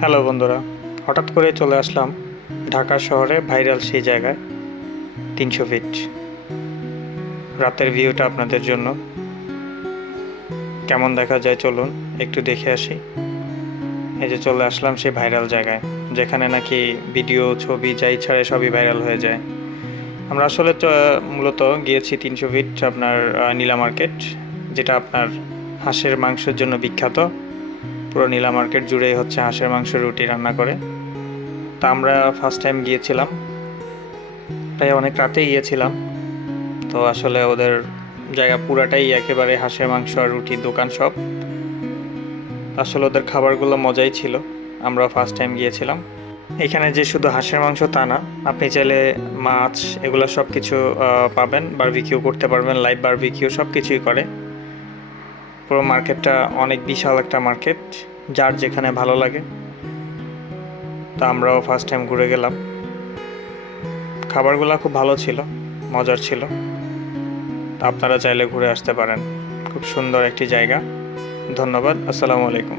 Hello বন্ধুরা, হঠাৎ করে চলে আসলাম ঢাকা শহরে ভাইরাল সেই জায়গায় 300 ফিট। রাতের ভিউটা আপনাদের জন্য কেমন দেখা যায় চলুন একটু দেখে আসি। এই যে চলে আসলাম সেই ভাইরাল জায়গায়, যেখানে নাকি ভিডিও ছবি যাই ছাড়ে সবই ভাইরাল হয়ে যায়। আমরা আসলে মূলত গিয়েছি 300 ফিট আপনার নীলা মার্কেট, যেটা আপনার হাঁসের মাংসের জন্য বিখ্যাত। পুরো নীলা মার্কেট জুড়েই হচ্ছে হাঁসের মাংস রুটি রান্না করে। তা আমরা ফার্স্ট টাইম গিয়েছিলাম, প্রায় অনেক রাতেই গিয়েছিলাম। তো আসলে ওদের জায়গা পুরাটাই একেবারে হাঁসের মাংস আর রুটির দোকান সব। আসলে ওদের খাবারগুলো মজাই ছিল। আমরা ফার্স্ট টাইম গিয়েছিলাম। এখানে যে শুধু হাঁসের মাংস তা না, আপনি চাইলে মাছ এগুলো সব কিছু পাবেন, বারবিকিউ করতে পারবেন, লাইভ বারবিকিউ সব কিছুই করে। পুরো মার্কেটটা অনেক বিশাল একটা মার্কেট, যার যেখানে ভালো লাগে। তা আমরাও ফার্স্ট টাইম ঘুরে গেলাম। খাবারগুলো খুব ভালো ছিল, মজার ছিল। আপনারা চাইলে ঘুরে আসতে পারেন। খুব সুন্দর একটি জায়গা। ধন্যবাদ। আসসালামু আলাইকুম।